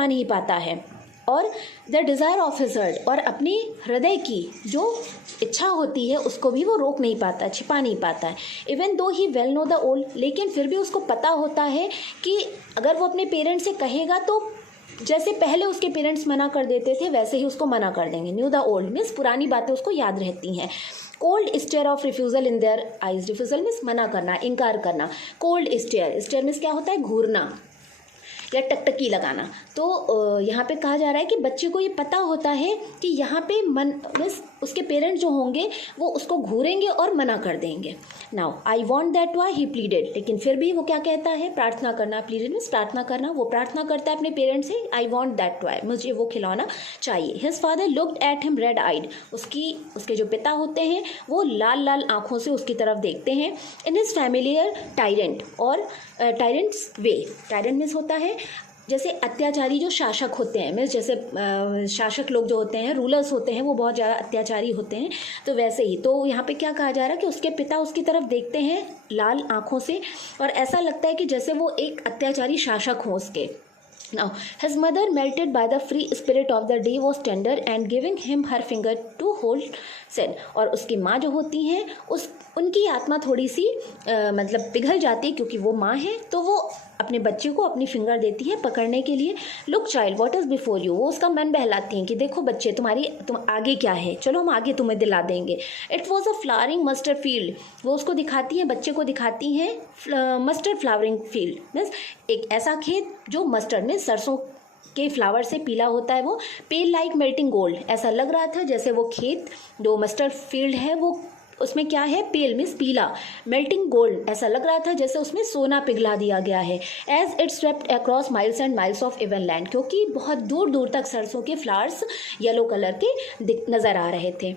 छुपा नहीं पाता है, और the desire of his heart, और अपनी हृदय की जो इच्छा होती है उसको भी वो रोक नहीं पाता, छिपा नहीं पाता है। Even though he well know the old, लेकिन फिर भी उसको पता होता है कि अगर वो अपने पेरेंट्स से कहेगा तो जैसे पहले उसके पेरेंट्स मना कर देते थे वैसे ही उसको मना कर देंगे। न्यू द ओल्ड मीन्स पुरानी बातें उसको याद रहती हैं। Cold stare of refusal in their eyes, refusal means मना करना, इनकार करना। कोल्ड स्टेयर, स्टेयर मीन्स क्या होता है, घूरना या टकटकी लगाना। तो यहाँ पे कहा जा रहा है कि बच्चे को ये पता होता है कि यहाँ पे मन मीन्स उसके पेरेंट्स जो होंगे वो उसको घूरेंगे और मना कर देंगे। Now I want that toy he pleaded, लेकिन फिर भी वो क्या कहता है, प्रार्थना करना। प्लीडेड मीन्स प्रार्थना करना, वो प्रार्थना करता है अपने पेरेंट्स से, आई वॉन्ट दैट टॉय, मुझे वो खिलौना चाहिए। His father looked at him red eyed, उसके जो पिता होते हैं वो लाल लाल आँखों से उसकी तरफ देखते हैं। इन हिज फैमिलियर टायरेंट, और टायरेंट्स वे, टायरेंट मीन्स होता है जैसे अत्याचारी जो शासक होते हैं, मीन्स जैसे शासक लोग जो होते हैं, रूलर्स होते हैं, वो बहुत ज़्यादा अत्याचारी होते हैं, तो वैसे ही। तो यहाँ पे क्या कहा जा रहा है कि उसके पिता उसकी तरफ देखते हैं लाल आँखों से, और ऐसा लगता है कि जैसे वो एक अत्याचारी शासक हों उसके। Now, his mother, melted by the free spirit of the day, was tender and giving him her finger to hold, said, और उसकी माँ जो होती हैं उनकी आत्मा थोड़ी सी मतलब पिघल जाती है, क्योंकि वो माँ है, तो वो अपने बच्चे को अपनी फिंगर देती है पकड़ने के लिए। Look child what is before you, वो उसका मन बहलाती हैं कि देखो बच्चे तुम आगे क्या है, चलो हम आगे तुम्हें दिला देंगे। It was a flowering mustard field, वो उसको दिखाती हैं, बच्चे को दिखाती हैं मस्टर्ड फ्लावरिंग फील्ड मीन्स एक ऐसा खेत जो मस्टर्ड में सरसों के फ्लावर से पीला होता है। वो पेल लाइक मेल्टिंग गोल्ड, ऐसा लग रहा था जैसे वो खेत जो मस्टर्ड फील्ड है वो उसमें क्या है, पेल मीन्स पीला, मेल्टिंग गोल्ड, ऐसा लग रहा था जैसे उसमें सोना पिघला दिया गया है। As it swept across miles and miles of even land, क्योंकि बहुत दूर दूर तक सरसों के फ्लावर्स येलो कलर के नज़र आ रहे थे।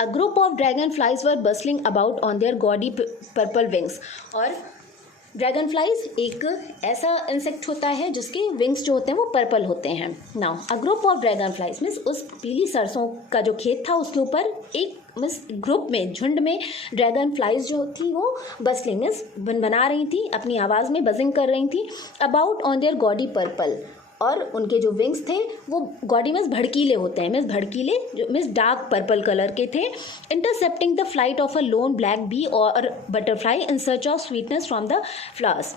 A group of dragonflies were bustling about on their gaudy purple wings, और ड्रैगन फ्लाइज एक ऐसा इंसेक्ट होता है जिसके विंग्स जो होते हैं वो पर्पल होते हैं। Now a group of dragon flies means उस पीली सरसों का जो खेत था उसके ऊपर एक मीन्स ग्रुप में, झुंड में ड्रैगन फ्लाइज जो थी वो बसलिंग मीन्स बना रही थी, अपनी आवाज़ में बजिंग कर रही थी। About on their gaudy purple, और उनके जो विंग्स थे वो गॉडी मीन्स भड़कीले होते हैं, मीन्स भड़कीले जो मीन्स डार्क पर्पल कलर के थे। Intercepting the flight of a lone black bee और butterfly in search of sweetness from the flowers.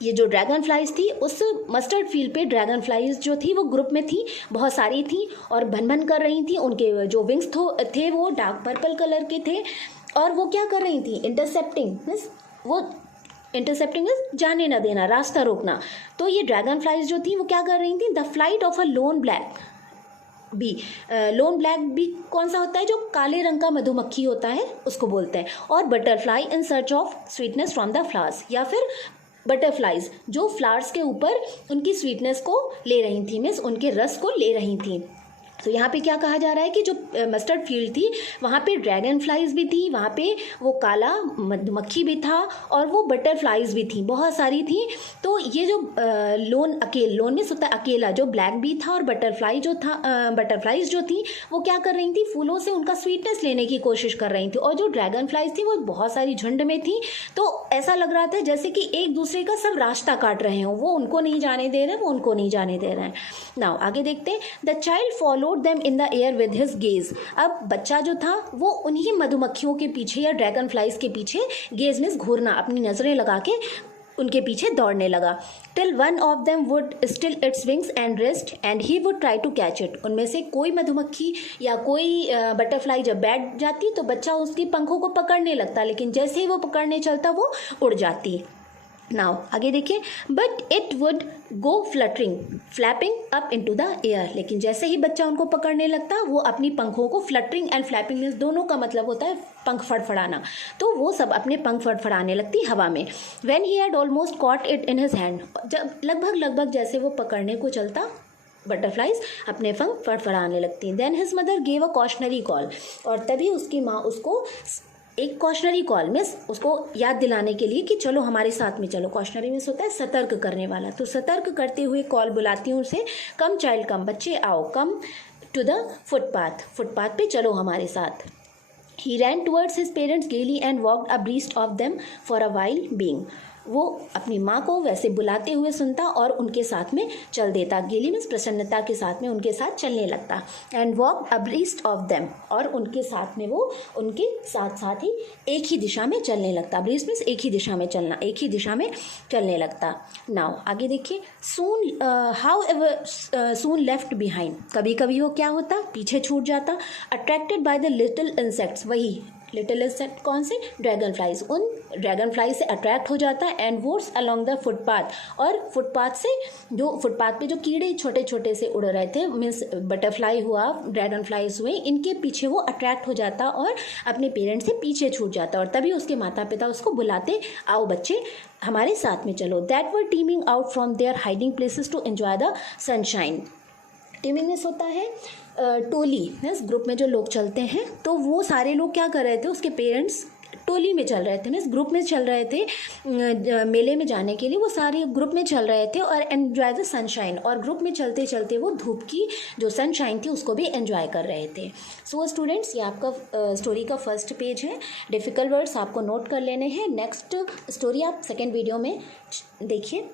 ये जो ड्रैगन फ्लाइज थी उस मस्टर्ड फील्ड पे ड्रैगन फ्लाइज जो थी वो ग्रुप में थी, बहुत सारी थी और भन भन कर रही थी। उनके जो विंग्स थे वो डार्क पर्पल कलर के थे, और वो क्या कर रही थी, इंटरसेप्टिंग मीन्स वो इंटरसेप्टिंग मीन्स जाने न देना, रास्ता रोकना। तो ये ड्रैगन फ्लाइज जो थी वो क्या कर रही थी, the flight of a lone black bee, lone black bee कौन सा होता है, जो काले रंग का मधुमक्खी होता है उसको बोलते हैं। और butterfly in search of sweetness from the flowers, या फिर बटरफ्लाइज जो फ्लावर्स के ऊपर उनकी स्वीटनेस को ले रही थी, मीन्स उनके रस को ले रही थी। तो यहाँ पे क्या कहा जा रहा है कि जो मस्टर्ड फील्ड थी वहाँ पे ड्रैगन फ्लाइज भी थी, वहाँ पे वो काला मधुमक्खी भी था, और वो बटरफ्लाइज भी थी, बहुत सारी थी। तो ये जो लोन में होता है अकेला, जो ब्लैक बी था और बटरफ्लाइज जो थी वो क्या कर रही थी, फूलों से उनका स्वीटनेस लेने की कोशिश कर रही थी। और जो ड्रैगन फ्लाइज थी वो बहुत सारी झुंड में थी, तो ऐसा लग रहा था जैसे कि एक दूसरे का सब रास्ता काट रहे हों, वो उनको नहीं जाने दे रहे हैं, वो उनको नहीं जाने दे रहे हैं। नाउ आगे देखते हैं। The child follow them in the air with his gaze, अब बच्चा जो था वो उन्हीं मधुमक्खियों के पीछे या ड्रैगन फ्लाइज के पीछे, गेज मीन्स घूरना, अपनी नजरें लगा के उनके पीछे दौड़ने लगा। Till one of them would still its wings and rest and he would try to catch it, उनमें से कोई मधुमक्खी या कोई बटरफ्लाई जब बैठ जाती तो बच्चा उसकी पंखों को पकड़ने लगता, लेकिन जैसे ही वो पकड़ने चलता वो उड़ जाती। नाउ आगे देखिए। But it would go flapping up into the air, लेकिन जैसे ही बच्चा उनको पकड़ने लगता वो अपनी पंखों को, फ्लटरिंग एंड फ्लैपिंग दोनों का मतलब होता है पंख फड़फड़ाना, तो वो सब अपने पंख फड़फड़ाने लगती हवा में। When he had almost caught it in his hand, जब लगभग जैसे वो पकड़ने को चलता बटरफ्लाइज अपने पंख फड़फड़ाने लगती। Then his mother gave a cautionary call, और तभी उसकी माँ उसको एक कॉशनरी कॉल मीन्स उसको याद दिलाने के लिए कि चलो हमारे साथ में चलो। कॉशनरी मीन्स होता है सतर्क करने वाला, तो सतर्क करते हुए कॉल बुलाती हूँ उसे, कम चाइल्ड कम, बच्चे आओ, कम टू द फुटपाथ पे चलो हमारे साथ। He ran towards his parents gaily and walked abreast of them for a while being, वो अपनी माँ को वैसे बुलाते हुए सुनता और उनके साथ में चल देता। गेली मीन्स प्रसन्नता के साथ में उनके साथ चलने लगता। एंड वॉक अब्रीस्ट ऑफ देम, और उनके साथ में वो उनके साथ साथ ही एक ही दिशा में चलने लगता। अब्रीस्ट मीन्स एक ही दिशा में चलना, एक ही दिशा में चलने लगता। नाउ आगे देखिए, soon however soon left behind, कभी कभी वो क्या होता, पीछे छूट जाता। Attracted by the little insects, वही लिटिल इंसेक्ट कौन से, ड्रैगन फ्लाइज, उन ड्रैगन फ्लाई से अट्रैक्ट हो जाता है। And votes along the footpath, और फुटपाथ से जो फुटपाथ पे जो कीड़े छोटे छोटे से उड़ रहे थे, मीन्स बटरफ्लाई हुआ, ड्रैगन फ्लाइज हुए, इनके पीछे वो अट्रैक्ट हो जाता और अपने पेरेंट्स से पीछे छूट जाता। और तभी उसके माता पिता उसको बुलाते, आओ बच्चे हमारे साथ में चलो। That were teeming out from their hiding places to enjoy the sunshine. Teeming means होता है टोली, मीन्स ग्रुप में जो लोग चलते हैं, तो वो सारे लोग क्या कर रहे थे, उसके पेरेंट्स टोली में चल रहे थे, मीन्स ग्रुप में चल रहे थे मेले में जाने के लिए, वो सारे ग्रुप में चल रहे थे और एन्जॉय द सनशाइन, और ग्रुप में चलते चलते वो धूप की जो सनशाइन थी उसको भी एन्जॉय कर रहे थे। सो स्टूडेंट्स, ये आपका स्टोरी का फर्स्ट पेज है। डिफ़िकल्ट वर्ड्स आपको नोट कर लेने हैं। नेक्स्ट स्टोरी आप सेकेंड वीडियो में देखिए।